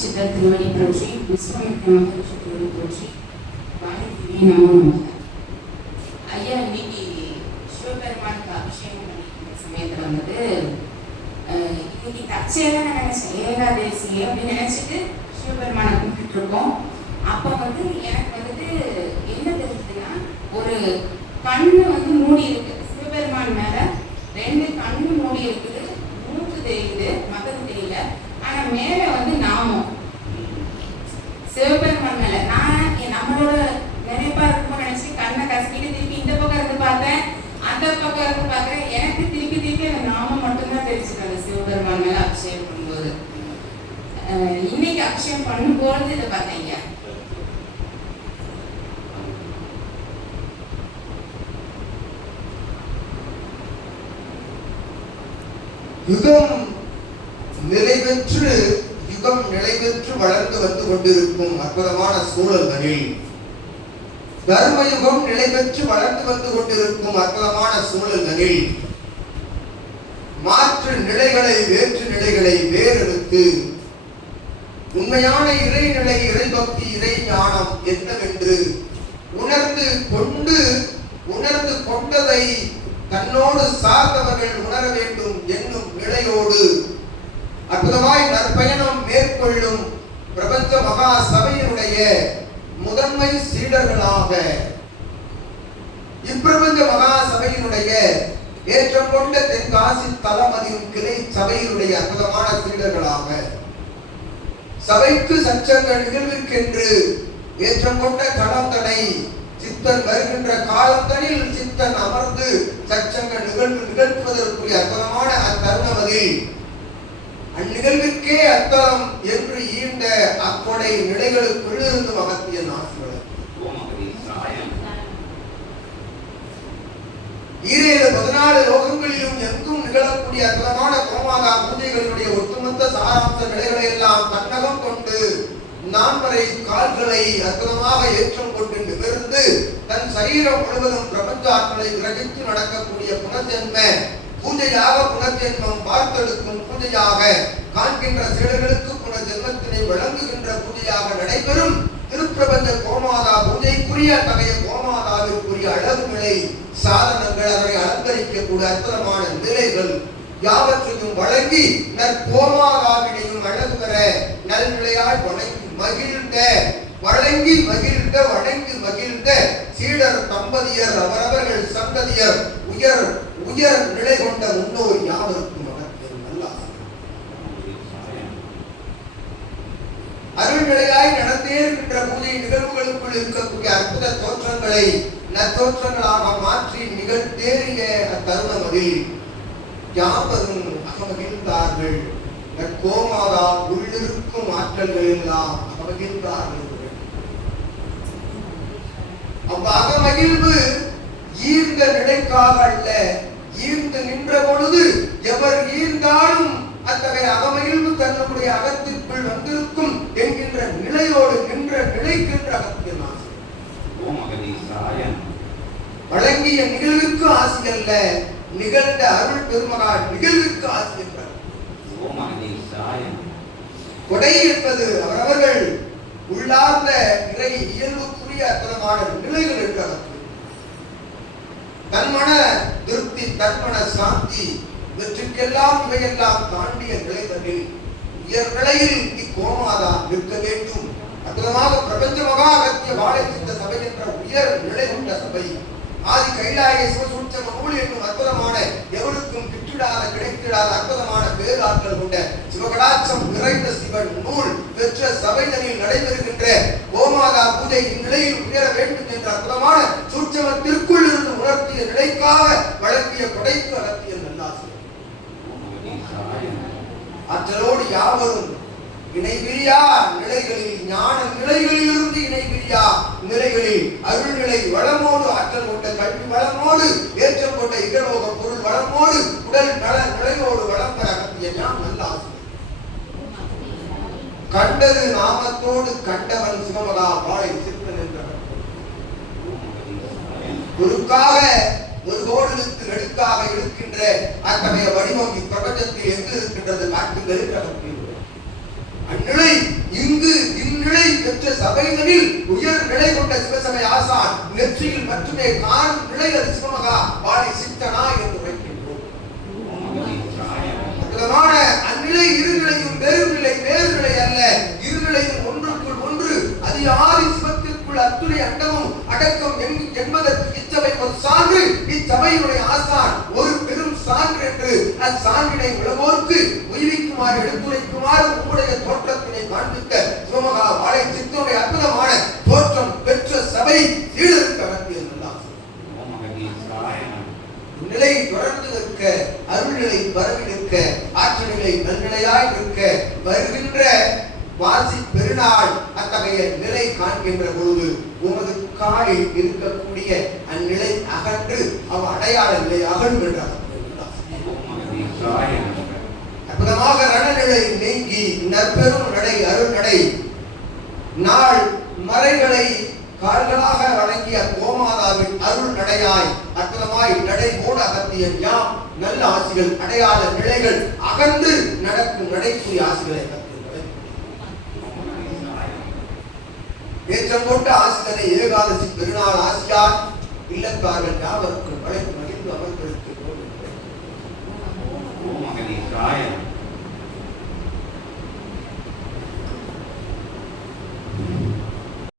சித்தர் திருவடி போற்றி விஸ்வமித்ர மகரிஷி திருவடி போற்றி வாணிபுரி நமோ நமக. ஐயா இன்னைக்கு சிவபெருமானுக்கு அபிஷேகம் பண்ணிக்கிற சமயத்துல வந்துட்டு இன்னைக்கு தற்செயலா நான் நினைச்சேன் ஏகாதேசி அப்படின்னு நினைச்சிட்டு சிவபெருமானை கும்பிட்டு இருக்கோம் அப்போ வந்து எனக்கு வந்துட்டு என்ன தெரிஞ்சதுன்னா ஒரு கண்ணு வந்து மூடி இருக்கு சிவபெருமான் மேல ரெண்டு கண்ணு மூடி இருக்குது மூக்கு தெரியுது மகது தெரியல ஆனா மேல வந்து நாமம் சிவபெருமான் மேல. நான் நம்மளோட நினைப்பா இருக்கும்போது நினைச்சு கண்ணை கசக்கிட்டு திருப்பி இந்த பக்கம் இருந்து பார்த்தேன் அந்த பக்கம் இருந்து பார்க்கறேன். எனக்கு திருப்பி திருப்பி அந்த நாமம் மட்டும்தான் தெரிஞ்சுது அந்த சிவபெருமான் மேல அபிஷேகம் பண்ணும்போது. இன்னைக்கு அபிஷேகம் பண்ணும்போது இதை பார்த்தீங்க. யுகம் நிறைவேற்று யுகம் நிலைபெற்று வளர்ந்து வந்து கொண்டிருக்கும் அற்புதமான சூழல்களில். தர்மயுகம் நிலைபெற்று வளர்ந்து வந்து கொண்டிருக்கும் அற்புதமான சூழல்களில். மாற்று நிலைகளை வேற்று நிலைகளை வேறெடுத்து உண்மையான இறைநிலை இறைபக்தி இறை ஞானம் என்னவென்று உணர்ந்து கொண்டு உணர்ந்து கொண்டதை தன்னோடு சார்ந்தவர்கள் உணர வேண்டும் என்னும் நிலையோடு அற்புதமாய் நற்பயணம் மேற்கொள்ளும் பிரபஞ்ச மகா அவருடைய முதன்மை சீடர்களாக இப்பிரபஞ்ச மகா சபையினுடைய ஏற்றம் கொண்ட தென்காசி தலமதியின் கிளை சபையினுடைய அற்புதமான சீடர்களாக சபைக்கு சச்சங்க நிகழ்விற்கென்று ஏற்றம் கொண்ட களந்தனை சித்தன் வருகின்ற காலத்தனில் சித்தன் அமர்ந்து சச்சங்க நிகழ்வு நிகழ்த்துவதற்குரிய அற்புதமான அத்தருணமதில் அந்நிகழ்விற்கே அர்த்தம் என்று ஈண்ட அக்கொடை நிலைகளுக்கு ஒட்டுமொத்த நிலைகளை எல்லாம் தன்னகம் கொண்டு நான்மறை கால்களை அற்புதமாக ஏற்றம் கொண்டு நிமிர்ந்து தன் சரீரம் முழுவதும் பிரபஞ்ச ஆற்றலை கிரகித்து நடக்கக்கூடிய புனர்ஜென்ம பூஜையாக புனர்ஜென்மம் பார்த்தெடுக்கும் பூஜையாக காண்கின்ற சீடர்களுக்கு புனர்ஜென்மத்தினை வழங்குகின்ற பூஜையாக நடைபெறும். திருப்பிரபஞ்ச கோமாதா பூஜைக்குரிய அத்தகைய கோமாதாவிற்குரிய அளவு நிலை சாதனங்கள் அதனை அலங்கரிக்கக்கூடிய அற்புதமான நிலைகள் யாவற்றையும் வழங்கி நற்கோமாதாவினையும் அழகு பெற நல்நிலையாய் வணங்கி மகிழ்ந்த வழங்கி மகிழ்ந்த வணங்கி மகிழ்ந்த சீடர் தம்பதியர் அவரவர்கள் சந்ததியர் உயர் உயர் நிலை கொண்ட முன்னோர் யாவருக்கும் வணக்கம் நல்லா அருள்நிலையாய் நடந்தே இருக்கின்ற பூஜை நிகழ்வுகளுக்குள் இருக்கக்கூடிய அற்புத தோற்றங்களை நத்தோற்றங்களாக மாற்றி நிகழ்த்தேறிய அத்தருணமதில் யாவரும் அகமகிழ்ந்தார்கள். நற்கோமாதா உள்ளிருக்கும் ஆற்றல்கள் எல்லாம் அகமகிழ்ந்தார்கள். அந்த அகமகிழ்வு ஈர்ந்த நிலைக்காக அல்ல ஈர்ந்து நின்ற பொழுது எவர் ஈர்ந்தாலும் அத்தகைய அகமகிழ்வு தன்னுடைய அகத்திற்குள் வந்திருக்கும் என்கின்ற நிலையோடு நின்ற நிலைக்கின்ற அகத்தின் ஆசை வழங்கிய நிகழ்வுக்கு ஆசை அல்ல நிகழ்ந்த அருள் பெருமகா நிகழ்வுக்கு ஆசை கொடை என்பது அவரவர்கள் உள்ளார்ந்த நிறை இயல்புக்குரிய அத்தனமான நிலைகள் இருக்கிறது தன்மன திருப்தி தன்மன சாந்தி இவற்றுக்கெல்லாம் இவையெல்லாம் தாண்டிய நிலைகளில் உயர் நிலையில் இக்கோமாதான் நிற்க வேண்டும். அற்புதமாக பிரபஞ்ச மகா அகத்திய வாழை சித்த சபை என்ற உயர் நிலை கொண்ட சபை. ஆதி கைலாய சிவசூட்சம நூல் என்னும் அற்புதமான எவருக்கும் கிட்டிடாத கிடைத்திடாத அற்புதமான பேராற்றல் கொண்ட சிவகடாட்சம் நிறைந்த சிவன் நூல் பெற்ற சபைதனில் நடைபெறுகின்ற கோமாதா பூஜை இந்நிலையில் உயர வேண்டும் என்ற அற்புதமான சூட்சமத்திற்குள் இருந்து உணர்த்திய நிலைக்காக வளர்த்திய படைப்பு அகத்திய நல்லாசிரியர். ஆற்றலோடு யாவரும் இணைபிரியா நிலைகளில் ஞான நிலைகளில் இருந்து இணைபிரியா நிலைகளில் அருள்நிலை வளமோடு ஆற்றல் கொண்ட கல்வி வளமோடு ஏற்றம் கொண்ட இடலோக பொருள் வளமோடு உடல் நல நிலையோடு வளம் பெற அகத்திய நல்ல கண்டது நாமத்தோடு கண்டவன் சிவமதா வாழை சிற்பன் என்றவர். ஒரு கோடு நெடுக்காக இருக்கின்ற அத்தகைய வடிவம் இப்பிரபஞ்சத்தில் எங்கு இருக்கின்றது காட்டுங்கள் என்று அவர் அந்நிலை இங்கு பெற்ற சபைகளில் உயர் நிலை கொண்ட சிவசபை ஆசான் நெற்றியில் மட்டுமே காணும் நிலை அது சிவமகா வாழை சித்தனா என்று வைக்கின்றோம். அந்நிலை இருநிலையும் வேறுநிலை வேறுநிலை அல்ல. இருநிலையும் ஒன்றுக்குள் ஒன்று அது ஆதி சிவத்திற்குள் அத்துணை அண்டமும் அடக்கம் என்பதற்கு இச்சபை ஒரு சான்று. இச்சபையுடைய ஆசான் ஒரு பெரும் சான்று என்று அச்சான்றினை உலகோர்க்கு உயிரிக்குமாறு எடுத்துரைக்குமாறு உங்களுடைய தோற்றத்தினை காண்பித்த வாழை சித்தனுடைய அற்புதமான தோற்றம் பெற்ற சபை சீடருக்கு நிலை தொடர்ந்து நிற்க அருள்நிலை பரவி நிற்க நன்னிலையாய் நிற்க வருகின்ற வாசி பெருநாள் அத்தகைய நிலை காண்கின்ற பொழுது உமது காலில் இருக்கக்கூடிய அந்நிலை அகன்று அவ் அடையாள நிலை அகழ்கின்றார் அற்புதமாக ரணநிலை நீங்கி நற்பெரும் நடை அருள் மறைகளை நாள் மறைகளை கால்களாக வழங்கிய கோமாதாவின் அருள் நடையாய் அற்புதமாய் நடை போட அகத்திய யாம் நல்ல ஆசிகள் அடையாள நிலைகள் அகன்று நடக்கும் நடைக்குரிய ஆசிகளை ஏற்றம் கொண்ட ஆசிரியரை ஏகாதசி பெருநாள் ஆசியார் இல்லத்தார்கள் யாவருக்கும்